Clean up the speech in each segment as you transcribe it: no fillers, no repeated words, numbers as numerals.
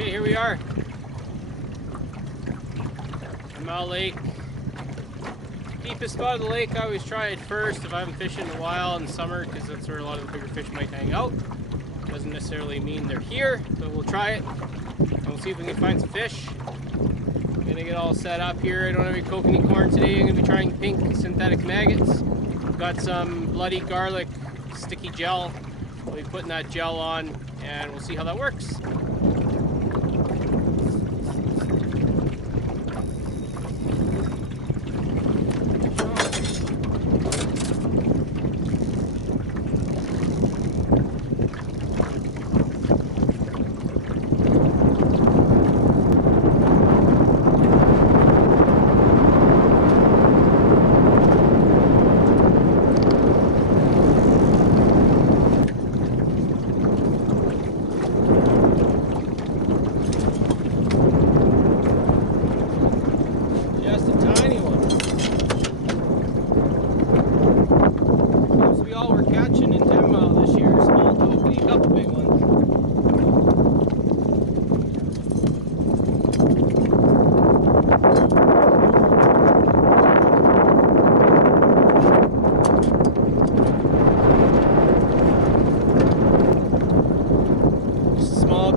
Okay, here we are. 10-mile lake. Deepest spot of the lake, I always try it first if I haven't fished in a while in summer, because that's where a lot of the bigger fish might hang out. Doesn't necessarily mean they're here, but we'll try it and we'll see if we can find some fish. I'm gonna get all set up here. I don't have any kokanee corn today. I'm gonna be trying pink synthetic maggots. Got some bloody garlic sticky gel. We'll be putting that gel on and we'll see how that works.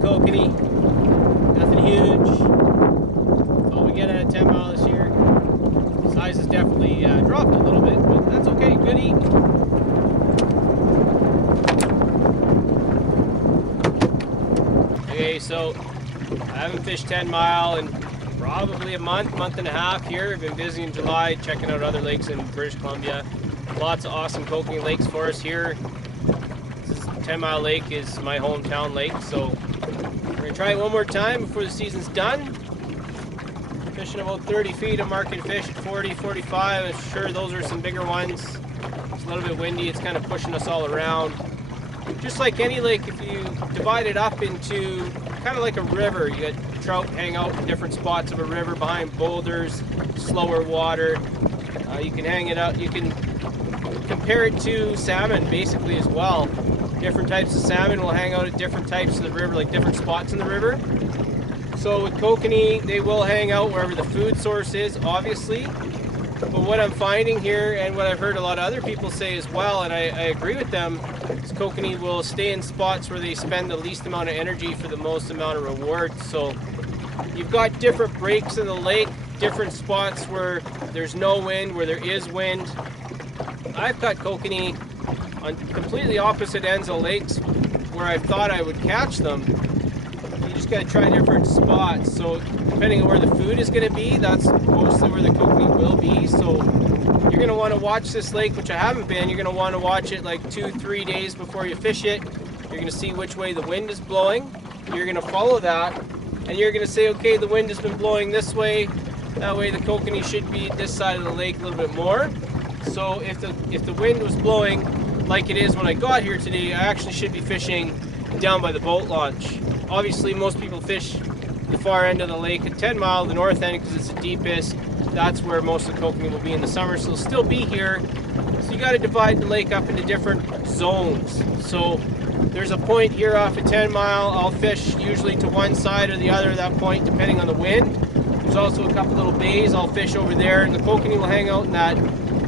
Kokanee, nothing huge. That's all we get at a 10 mile this year. Size has definitely dropped a little bit, but that's okay. Good eat. Okay, so I haven't fished 10 mile in probably a month and a half here. I've been busy in July checking out other lakes in British Columbia. Lots of awesome kokanee lakes for us here. 10 Mile Lake is my hometown lake, so we're going to try it one more time before the season's done. Fishing about 30 feet, I'm marking fish at 40, 45. I'm sure those are some bigger ones. It's a little bit windy, it's kind of pushing us all around. Just like any lake, if you divide it up into kind of like a river, you got trout hang out in different spots of a river behind boulders, slower water. You can hang it out, you can compare it to salmon basically as well. Different types of salmon will hang out at different types of the river, like different spots in the river. So with kokanee, they will hang out wherever the food source is, obviously. But what I'm finding here, and what I've heard a lot of other people say as well, and I agree with them, is kokanee will stay in spots where they spend the least amount of energy for the most amount of reward. So you've got different breaks in the lake, different spots where there's no wind, where there is wind. I've caught kokanee on completely opposite ends of lakes where I thought I would catch them. You just gotta try different spots. So depending on where the food is gonna be, that's mostly where the kokanee will be. So you're gonna wanna watch this lake, which I haven't been. You're gonna wanna watch it like 2-3 days before you fish it. You're gonna see which way the wind is blowing. You're gonna follow that and you're gonna say, okay, the wind has been blowing this way. That way the kokanee should be this side of the lake a little bit more. So if the wind was blowing like it is when I got here today, I actually should be fishing down by the boat launch. Obviously, most people fish the far end of the lake at 10 Mile, the north end, because it's the deepest. That's where most of the kokanee will be in the summer, so they'll still be here. So you got to divide the lake up into different zones. So there's a point here off at 10 Mile. I'll fish usually to one side or the other of that point, depending on the wind. There's also a couple little bays I'll fish over there, and the kokanee will hang out in that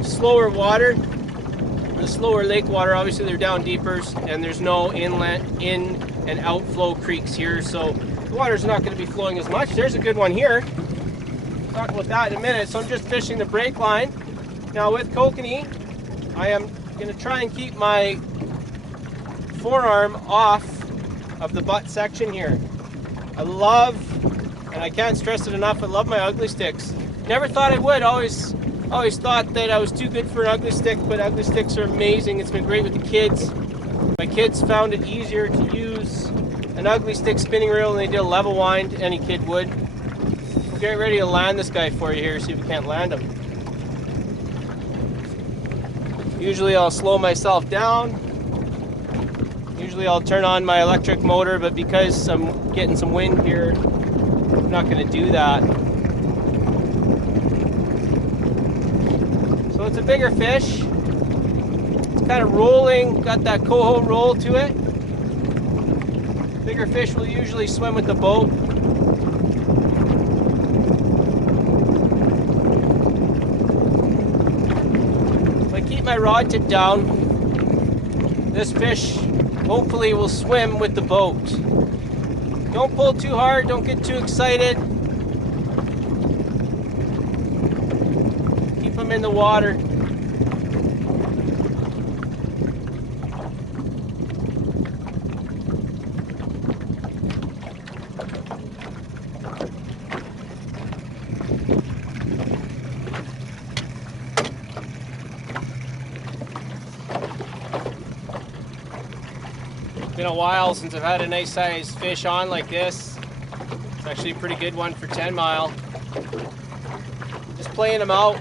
slower water. The slower lake water, obviously they're down deeper and there's no in and outflow creeks here, so the water's not going to be flowing as much. There's a good one here. We'll talk about that in a minute. So I'm just fishing the break line. Now with kokanee, I am going to try and keep my forearm off of the butt section here. I love, and I can't stress it enough, I love my ugly sticks. Never thought I would, always thought that I was too good for an ugly stick, but ugly sticks are amazing. It's been great with the kids. My kids found it easier to use an ugly stick spinning reel than they did a level wind. Any kid would. We're getting ready to land this guy for you here, see if we can't land him. Usually I'll slow myself down. Usually I'll turn on my electric motor, but because I'm getting some wind here, I'm not going to do that. So it's a bigger fish. It's kind of rolling, got that coho roll to it. Bigger fish will usually swim with the boat. my rod tip down, this fish hopefully will swim with the boat. Don't pull too hard, don't get too excited. Keep them in the water. Been a while since I've had a nice sized fish on like this. It's actually a pretty good one for 10 mile. Just playing them out.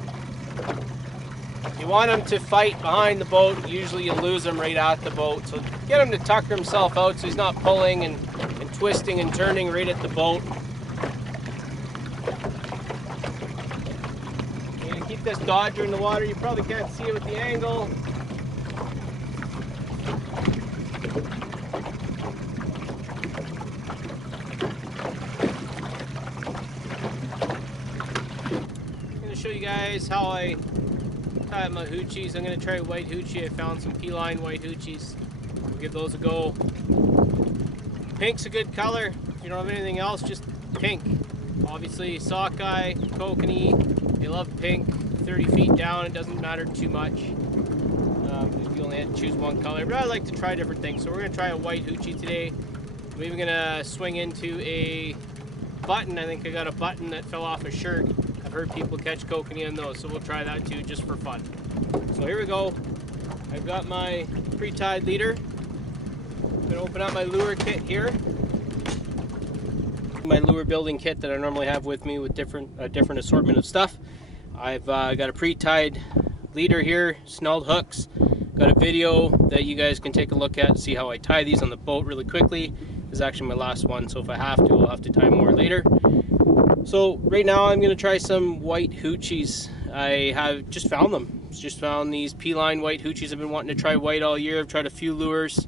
You want them to fight behind the boat. Usually you lose them right at the boat. So get him to tuck himself out so he's not pulling and twisting and turning right at the boat. You're gonna keep this dodger in the water. You probably can't see it with the angle. Show you guys how I tie up my hoochies. I'm going to try white hoochie. I found some P-line white hoochies. We'll give those a go. Pink's a good color. If you don't have anything else, just pink. Obviously, sockeye, kokanee, they love pink. 30 feet down, it doesn't matter too much. If you only had to choose one color. But I like to try different things. So we're going to try a white hoochie today. I'm even going to swing into a button. I think I got a button that fell off a shirt. I've heard people catch kokanee on those, so we'll try that too, just for fun. So here we go. I've got my pre-tied leader. I'm gonna open up my lure kit here. My lure building kit that I normally have with me with a different assortment of stuff. I've got a pre-tied leader here, snelled hooks. Got a video that you guys can take a look at and see how I tie these on the boat really quickly. This is actually my last one, so if I have to, I'll have to tie more later. So right now I'm going to try some white hoochies. I have just found them. Just found these P-line white hoochies. I've been wanting to try white all year. I've tried a few lures,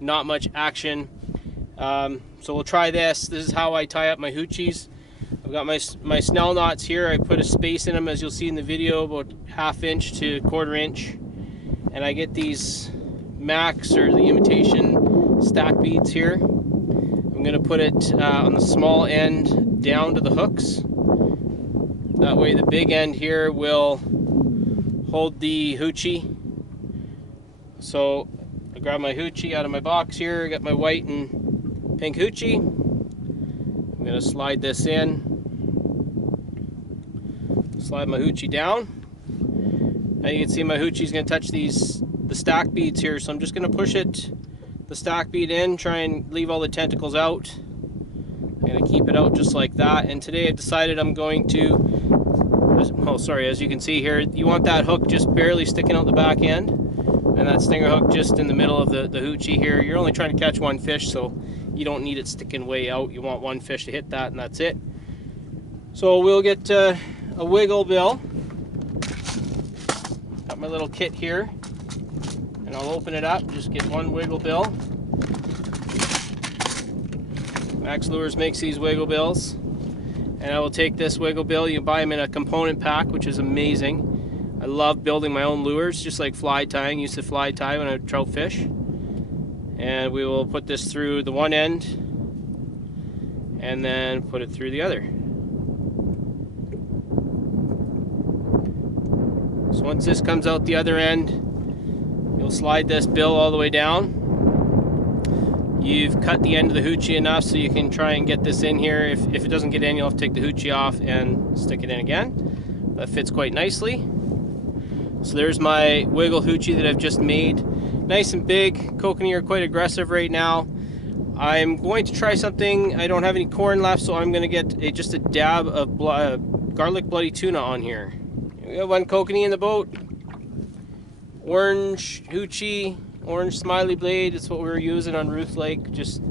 not much action. So we'll try this. This is how I tie up my hoochies. I've got my snell knots here. I put a space in them, as you'll see in the video, about 1/2 inch to 1/4 inch. And I get these Max, or the imitation stack beads here. I'm going to put it on the small end down to the hooks. That way the big end here will hold the hoochie. So I grab my hoochie out of my box here. I got my white and pink hoochie. I'm going to slide this in. Slide my hoochie down. Now you can see my hoochie is going to touch the stack beads here. So I'm just going to push the stack bead in, try and leave all the tentacles out. I'm going to keep it out just like that. And today I've decided I'm going to, as you can see here, you want that hook just barely sticking out the back end, and that stinger hook just in the middle of the hoochie here. You're only trying to catch one fish, so you don't need it sticking way out. You want one fish to hit that, and that's it. So we'll get a wiggle bill. Got my little kit here, and I'll open it up, just get one wiggle bill. Max Lures makes these wiggle bills, and I will take this wiggle bill. You buy them in a component pack, which is amazing. I love building my own lures, just like fly tying. Used to fly tie when I would trout fish. And we will put this through the one end and then put it through the other. So once this comes out the other end, you'll slide this bill all the way down. You've cut the end of the hoochie enough so you can try and get this in here. If it doesn't get in, you'll have to take the hoochie off and stick it in again. That fits quite nicely. So there's my wiggle hoochie that I've just made. Nice and big. Kokanee are quite aggressive right now. I'm going to try something. I don't have any corn left, so I'm going to get just a dab of garlic bloody tuna on here. We got one kokanee in the boat. Orange hoochie. Orange smiley blade, it's what we were using on Ruth Lake. Just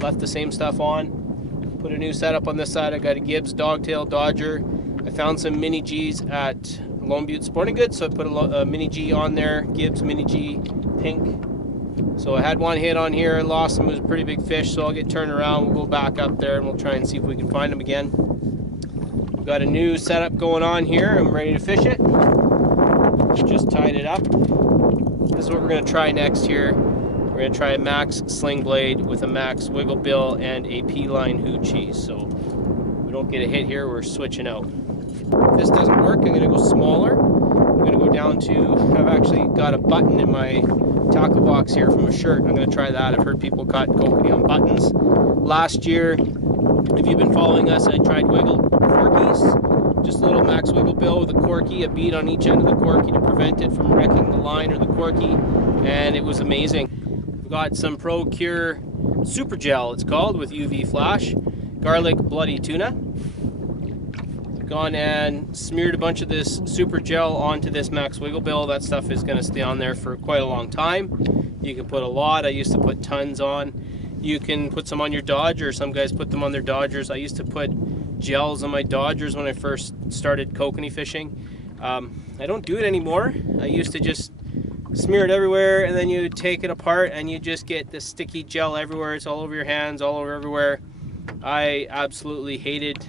left the same stuff on. Put a new setup on this side. I got a Gibbs Dogtail Dodger. I found some mini G's at Lone Butte Sporting Goods, so I put a mini G on there. Gibbs mini G, pink. So I had one hit on here, I lost him. It was a pretty big fish, so I'll get turned around. We'll go back up there and we'll try and see if we can find him again. Got a new setup going on here. I'm ready to fish it. just tied it up. This is what we're going to try next here. We're going to try a max sling blade with a max wiggle bill and a P-line hoochie. So we don't get a hit here, we're switching out. If this doesn't work, I'm going to go smaller. I'm going to go down to, I've actually got a button in my tackle box here from a shirt. I'm going to try that. I've heard people caught kokanee on buttons. Last year, if you've been following us, I tried wiggle corkies. Just a little max wiggle bill with a corky, a bead on each end of the corky to prevent it from wrecking the line or the corky, and it was amazing. We've got some Fougere Super Gel, it's called, with UV flash, garlic bloody tuna. Gone and smeared a bunch of this super gel onto this max wiggle bill. That stuff is going to stay on there for quite a long time. You can put a lot. I used to put tons on. You can put some on your Dodger. Some guys put them on their Dodgers. I used to put gels on my Dodgers when I first started kokanee fishing. I don't do it anymore. I used to just smear it everywhere, and then you take it apart and you just get this sticky gel everywhere. It's all over your hands, all over everywhere. I absolutely hated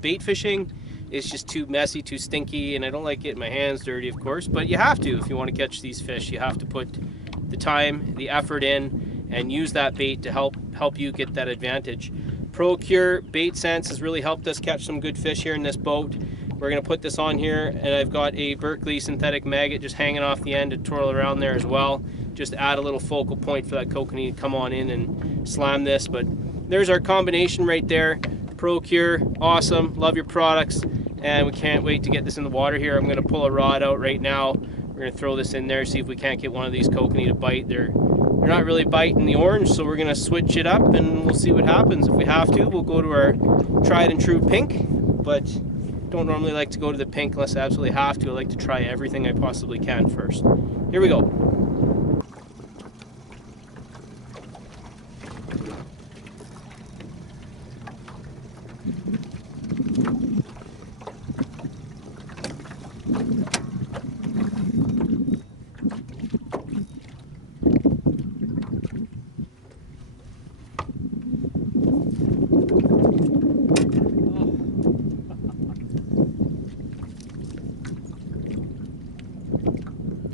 bait fishing. It's just too messy, too stinky, and I don't like getting my hands dirty, of course, but you have to if you want to catch these fish. You have to put the time, the effort in, and use that bait to help you get that advantage. Fougere Bait Sense has really helped us catch some good fish here in this boat. We're going to put this on here, and I've got a Berkeley synthetic maggot just hanging off the end to twirl around there as well. Just add a little focal point for that kokanee to come on in and slam this. But there's our combination right there. Fougere, awesome, love your products, and we can't wait to get this in the water here. I'm going to pull a rod out right now. We're going to throw this in there, see if we can't get one of these kokanee to bite. They're not really biting the orange, so we're going to switch it up and we'll see what happens. If we have to, we'll go to our tried and true pink, but don't normally like to go to the pink unless I absolutely have to. I like to try everything I possibly can first. Here we go.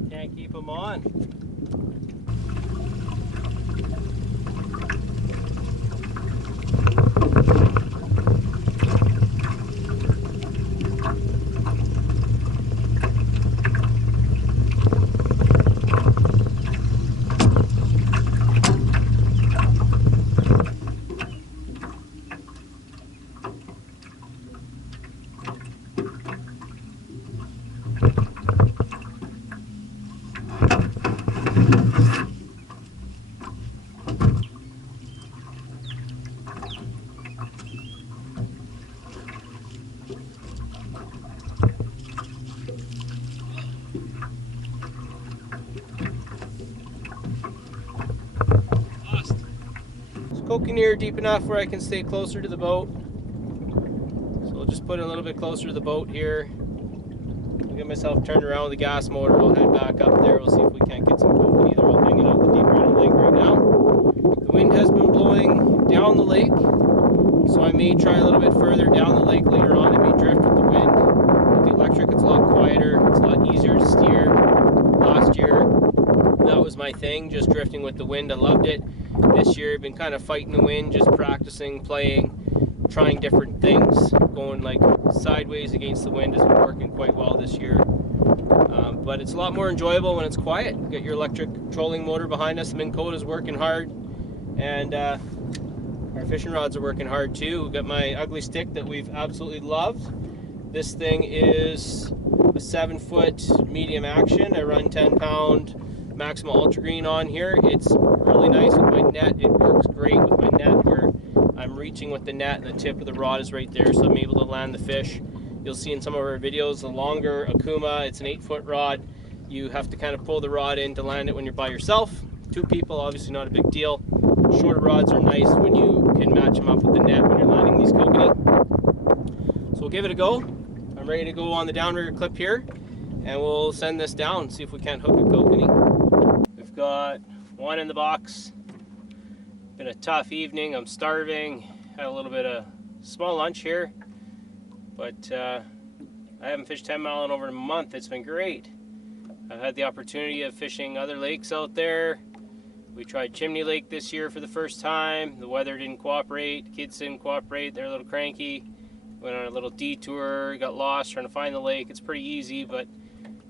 Can't keep them on. Kokanee deep enough where I can stay closer to the boat. So we'll just put it a little bit closer to the boat here. I'll get myself turned around with the gas motor. We'll head back up there. We'll see if we can't get some kokanee. They're all hanging out in the deep end of the lake right now. The wind has been blowing down the lake, so I may try a little bit further down the lake later on. It may drift with the wind. With the electric, it's a lot quieter. It's a lot easier to steer. Last year, that was my thing, just drifting with the wind. I loved it. This year I've been kind of fighting the wind, just practicing, playing, trying different things. Going like sideways against the wind has been working quite well this year. But it's a lot more enjoyable when it's quiet. You got your electric trolling motor behind us. The Minn Kota's working hard, and our fishing rods are working hard too. We've got my ugly stick that we've absolutely loved. This thing is a 7-foot medium action. I run 10-pound Maxima Ultra Green on here. It's really nice with my net. It works great with my net where I'm reaching with the net and the tip of the rod is right there, so I'm able to land the fish. You'll see in some of our videos the longer Akuma, it's an 8-foot rod. You have to kind of pull the rod in to land it when you're by yourself. 2 people, obviously not a big deal. Shorter rods are nice when you can match them up with the net when you're landing these kokanee. So we'll give it a go. I'm ready to go on the downrigger clip here, and we'll send this down, see if we can't hook a kokanee. We've got one in the box. Been a tough evening. I'm starving. Had a little bit of small lunch here, but I haven't fished 10 mile in over a month. It's been great. I've had the opportunity of fishing other lakes out there. We tried Chimney Lake this year for the first time. The weather didn't cooperate, kids didn't cooperate, they're a little cranky. Went on a little detour, got lost trying to find the lake. It's pretty easy, but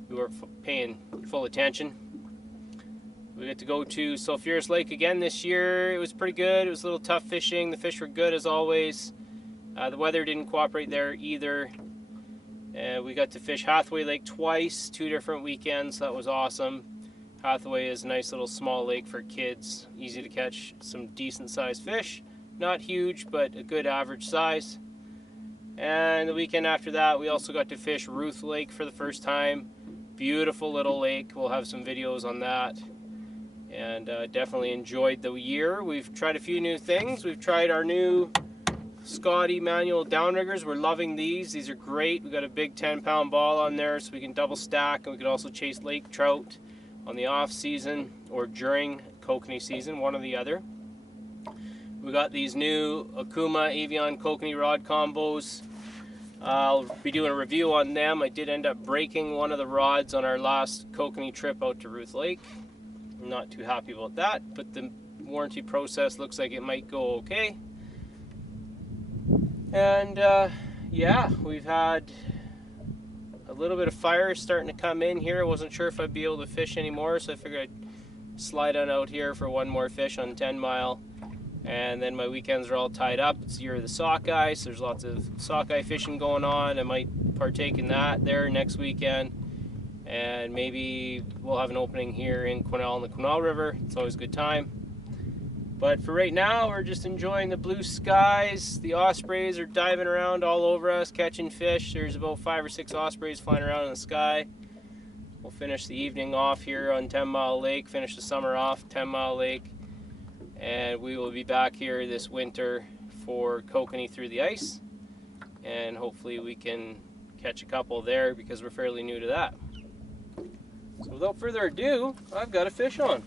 we weren't paying full attention. We got to go to Fougere Lake again this year. It was pretty good. It was a little tough fishing. The fish were good as always. The weather didn't cooperate there either. We got to fish Hathaway Lake twice, 2 different weekends. That was awesome. Hathaway is a nice little small lake for kids. Easy to catch some decent sized fish. Not huge, but a good average size. And the weekend after that, we also got to fish Ruth Lake for the first time. Beautiful little lake. We'll have some videos on that. And definitely enjoyed the year. We've tried a few new things. We've tried our new Scotty manual downriggers. We're loving these. These are great. We got a big 10-pound ball on there so we can double stack, and we can also chase lake trout on the off season or during kokanee season, one or the other. We got these new Okuma Avion kokanee rod combos. I'll be doing a review on them. I did end up breaking one of the rods on our last kokanee trip out to Ruth Lake. I'm not too happy about that, but the warranty process looks like it might go okay. And yeah, we've had a little bit of fire starting to come in here. I wasn't sure if I'd be able to fish anymore, so I figured I'd slide on out here for one more fish on 10 Mile. And then my weekends are all tied up. It's the year of the sockeye, so there's lots of sockeye fishing going on. I might partake in that there next weekend. And maybe we'll have an opening here in Quesnel on the Quesnel River. It's always a good time. But for right now, we're just enjoying the blue skies. The ospreys are diving around all over us, catching fish. There's about 5 or 6 ospreys flying around in the sky. We'll finish the evening off here on 10 Mile Lake, finish the summer off 10 Mile Lake. And we will be back here this winter for kokanee through the ice. And hopefully we can catch a couple there because we're fairly new to that. So without further ado, I've got a fish on.